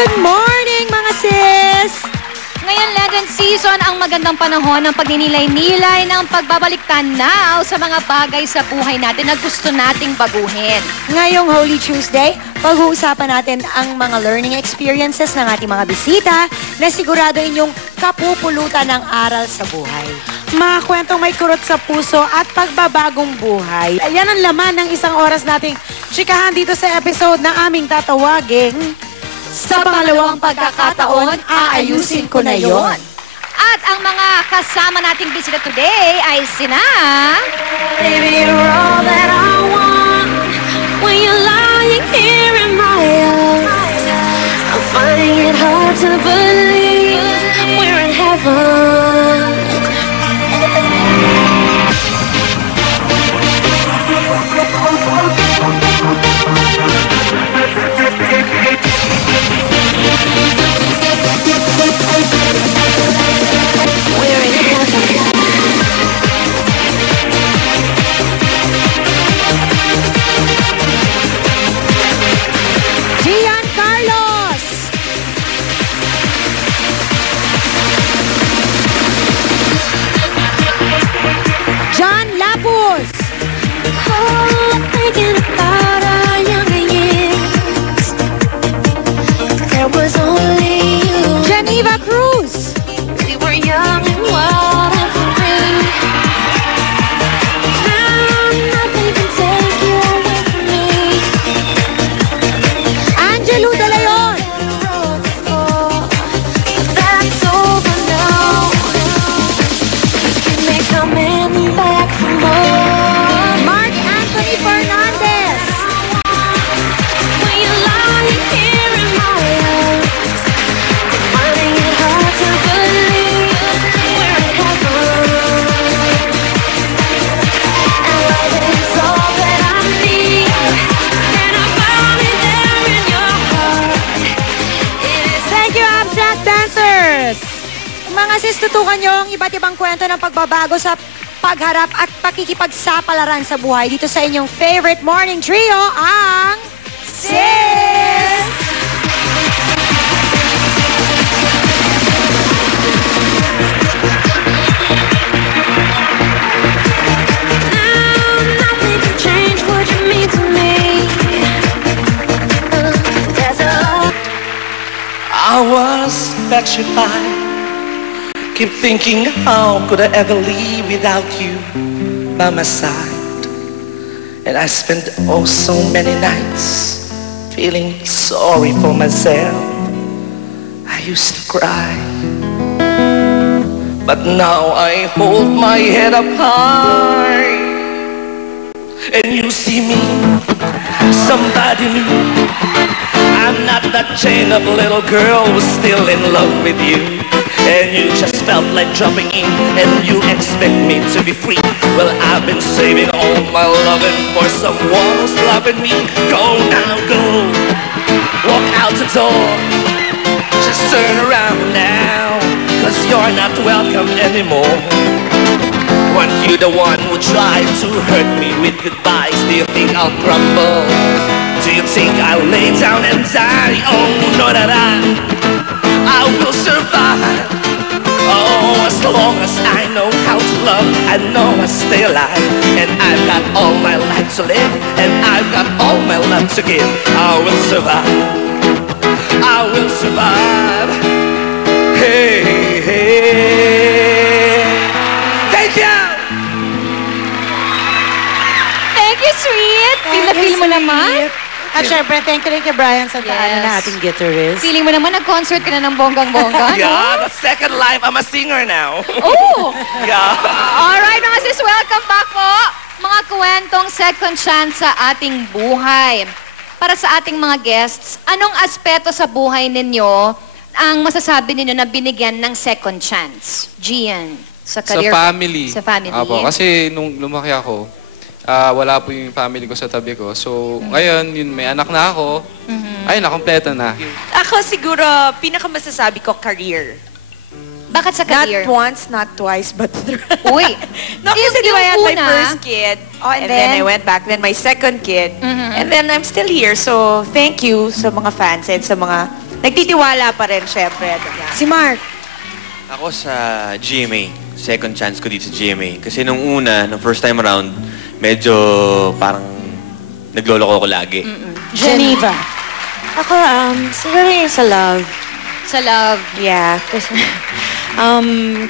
Good morning, mga sis! Ngayon, Legend Season, ang magandang panahon ng pagninilay-nilay ng pagbabalik tanaw sa mga bagay sa buhay natin na gusto nating baguhin. Ngayong Holy Tuesday, pag-uusapan natin ang mga learning experiences ng ating mga bisita na sigurado inyong kapupulutan ng aral sa buhay. Mga kwentong may kurot sa puso at pagbabagong buhay. Ayan ang laman ng isang oras nating chikahan dito sa episode na aming tatawaging Sa pangalawang pagkakataon, aayusin ko na yon. At ang mga kasama nating bisita today ay sina... Baby, you're all that I want. When you're lying here in my arms, I'm finding it hard to believe we're in heaven. Gian Carlos! John Lapus! Oh, thinking about our younger years. There was only you. Geneva Cruz! We were young and wild and free. Now nothing can take you away from me. Angelo De Leon! That's over now. Keep me coming back for more. Mark Anthony Fernandez! When you're lying here in my arms, finding it hard to believe we're in heaven. And love is all that I need, and I found it there in your heart. It is Thank you, Abstract Dancers! Mga sis, tutukan nyo ang iba't ibang kwento ng pagbabago sa pagharap at pakikipagsapalaran sa buhay dito sa inyong favorite morning trio, ang Sis! now nothing can change what you mean to me. There's a I was petrified. Keep thinking, how could I ever live without you by my side? And I spent oh so many nights feeling sorry for myself. I used to cry, but now I hold my head up high. And you see me, somebody new. I'm not that chained-up little girl who's still in love with you. And you just felt like dropping in, and you expect me to be free. Well, I've been saving all my loving for someone who's loving me. Go now, go. Walk out the door. Just turn around now, 'cause you're not welcome anymore. Weren't you the one who tried to hurt me with goodbyes? Do you think I'll crumble? Do you think I'll lay down and die? Oh, no, that I will survive. Oh, as long as I know how to love, I know I stay alive. And I've got all my life to live, and I've got all my love to give. I will survive. I will survive. Hey, hey. Thank you! Thank you, sweet! Feel mo naman? At syempre, thank you rin kay Brian Santana na ating guitarist. Feeling mo naman, nag-concert ka na ng bonggang-bongga, no? Yeah, the second life, I'm a singer now. Oh! Yeah. Alright, mga sis, welcome back po! Mga kwentong second chance sa ating buhay. Para sa ating mga guests, anong aspeto sa buhay ninyo ang masasabi ninyo na binigyan ng second chance? Gian, sa Sa career. family. Sa family. Apo, kasi nung lumaki ako, wala po yung family ko sa tabi ko. So, ngayon, yun, may anak na ako. Ayun, nakompleto na. Ako siguro, pinakamasasabi ko, career. Bakit sa career? Not once, not twice, but thrice. Uy! No, kasi di ba I had my una, first kid. Oh, and and then then? I went back. Then my second kid. And then I'm still here. So, thank you sa mga fans and sa mga nagtitiwala pa rin, syempre. Diba? Si Mark. Ako sa GMA. Second chance ko dito sa GMA. Kasi nung una, nung first time around, medyo parang nagloloko ko lagi. Geneva. Ako, siguro yung sa love. Sa love. Yeah,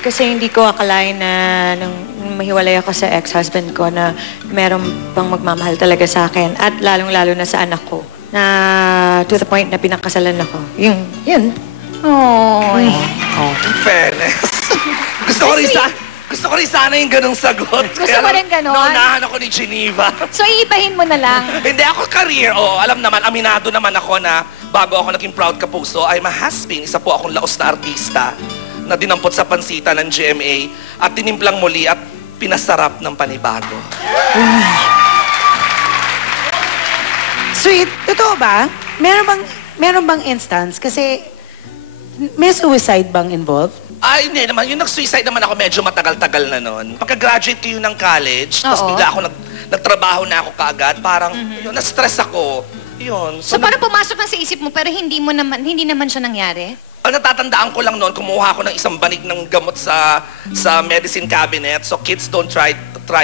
kasi hindi ko akalain na nung mahiwalay ako sa ex-husband ko na meron pang magmamahal talaga sa akin. At lalong-lalo na sa anak ko. Na to the point na pinakasalan ako. Yun. Oh. In fairness. Gusto ko rin sana yung ganong sagot. Gusto mo rin ganon? Naunahan ako ni Geneva. So, iibahin mo na lang. Hindi ako career. Alam naman, aminado naman ako na bago ako naging proud kapuso, I'm a has-been. Isa po akong laos na artista na dinampot sa pansita ng GMA at tinimplang muli at pinasarap ng panibago. Sweet, totoo ba? Meron bang instance? Kasi may suicide bang involved? Ay, hindi naman. Yung nag-suicide naman ako medyo matagal-tagal na nun. Pagka-graduate ko yun ng college, tapos Oo. bigla ako nagtrabaho na ako kaagad. Parang, yun, na-stress ako. Yun. So, parang pumasok na sa isip mo, pero hindi naman siya nangyari? Ang natatandaan ko lang noon, kumuha ako ng isang banig ng gamot sa medicine cabinet. So kids don't try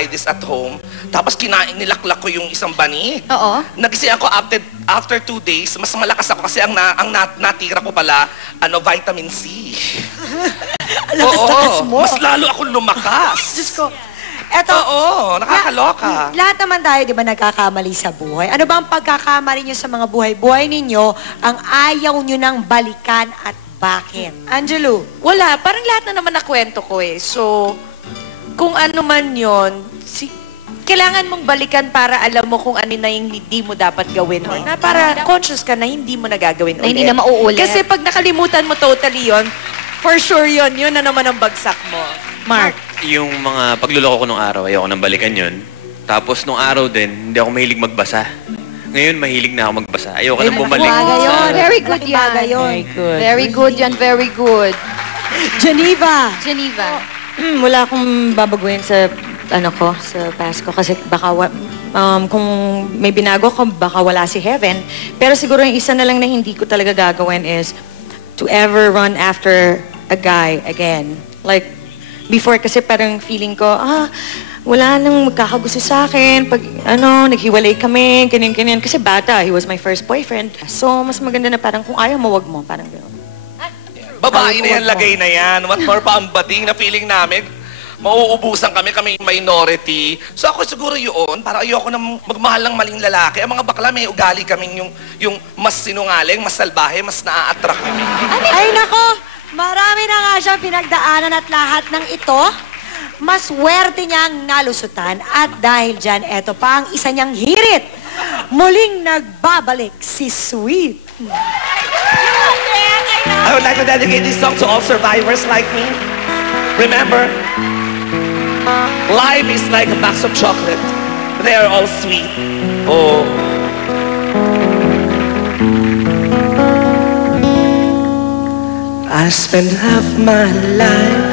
this at home. Tapos nilakla ko yung isang banig. Oo. Nagising ako after 2 days, mas malakas ako kasi ang natira ko pala, vitamin C. Lakas mo. Mas lalo akong lumakas. Diyos ko. Eto, Oo, nakakaloka. lahat naman tayo, di ba, nagkakamali sa buhay. Ano ba ang pagkakamali nyo sa mga buhay-buhay ninyo ang ayaw nyo nang balikan at bakit? Angelo? Wala, parang lahat na naman nakwento ko eh. So, kung ano man yon, kailangan mong balikan para alam mo kung ano na yung hindi mo dapat gawin. Or na para conscious ka na hindi mo na gagawin Na ulit. hindi na mauulit. Kasi pag nakalimutan mo totally yon, for sure yun na naman ang bagsak mo. Mark. Yung mga pagluloko ko nung araw, ayoko nang balikan yun. Tapos nung araw din, hindi ako mahilig magbasa. Ngayon, mahilig na ako magbasa. Ayoko nang bumalik. Bagay yun. Very good Laking yan. bagay yun. Very good yan, very good. Geneva. Geneva. Wala akong babaguhin sa sa past ko kasi baka kung may binago ko, baka wala si heaven. Pero siguro yung isa na lang na hindi ko talaga gagawin is to ever run after a guy again. Like, before kasi parang feeling ko, wala nang magkakagusto sa akin. Pag, naghiwalay kami, ganyan. Kasi bata, he was my first boyfriend. So, mas maganda na parang kung ayaw mo, wag mo. Parang gano'n. Babae na yan, lagay na yan. What more pa ang bading na feeling namin? Mauubusan kami minority. So ako siguro yun, para ayoko na magmahal ng maling lalaki. Ang mga bakla may ugali kaming yung mas sinungaling, mas salbahe, mas naa-attract kami. Ay nako, marami na nga siyang pinagdaanan at lahat ng ito, mas swerte niyang nalusutan. At dahil dyan, eto pa ang isa niyang hirit. Muling nagbabalik si Sweet. I would like to dedicate this song to all survivors like me. Remember, life is like a box of chocolate. They are all sweet. Oh. I spent half my life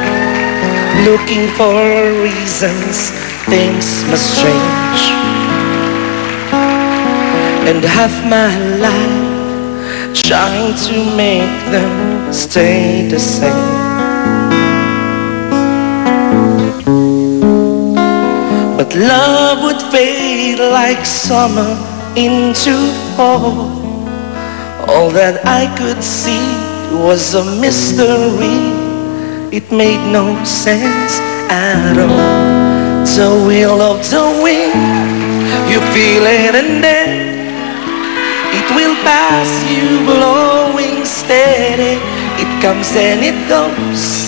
looking for reasons things must change, and half my life trying to make them stay the same. But love would fade like summer into fall. All that I could see was a mystery. It made no sense at all. The will of the wind, you feel it and then it will pass you blowing steady. It comes and it goes.